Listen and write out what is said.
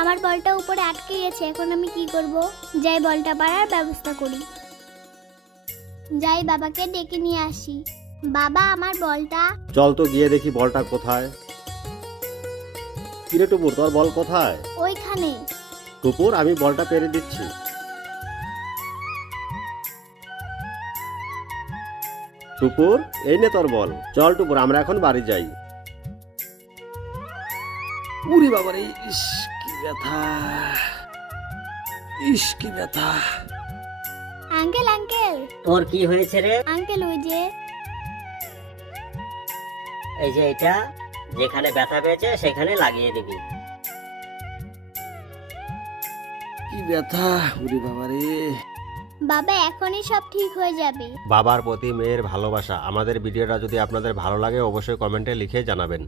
আমার বলটা উপরে আটকে গেছে, এখন আমি কি করব? যাই বলটা পাড়ার ব্যবস্থা করি। যাই বাবাকে ডেকে নিয়ে আসি। বাবা, আমার বলটা। চল তো গিয়ে দেখি বলটা কোথায়। কিরে টুপুর, তোর বল কোথায়? ওইখানে। টুপুর, আমি বলটা পেরে দিচ্ছি। টুপুর, এই নে তোর বল। চল টুপুর, আমরা এখন বাড়ি যাই। উরি বাবারে, ইস কি ব্যথা, ইস কি ব্যথা। আঙ্কেল আঙ্কেল তোর কি হয়েছে রে? আঙ্কেল, ওই যে। এই যে এটা, যেখানে ব্যথা পেয়েছে সেখানে লাগিয়ে দিবি। কি ব্যথা, উরি বাবারে। বাবা, এখনই সব ঠিক হয়ে যাবে। বাবার প্রতি মেয়ের ভালোবাসা। আমাদের ভিডিওটা যদি আপনাদের ভালো লাগে অবশ্যই কমেন্টে লিখে জানাবেন।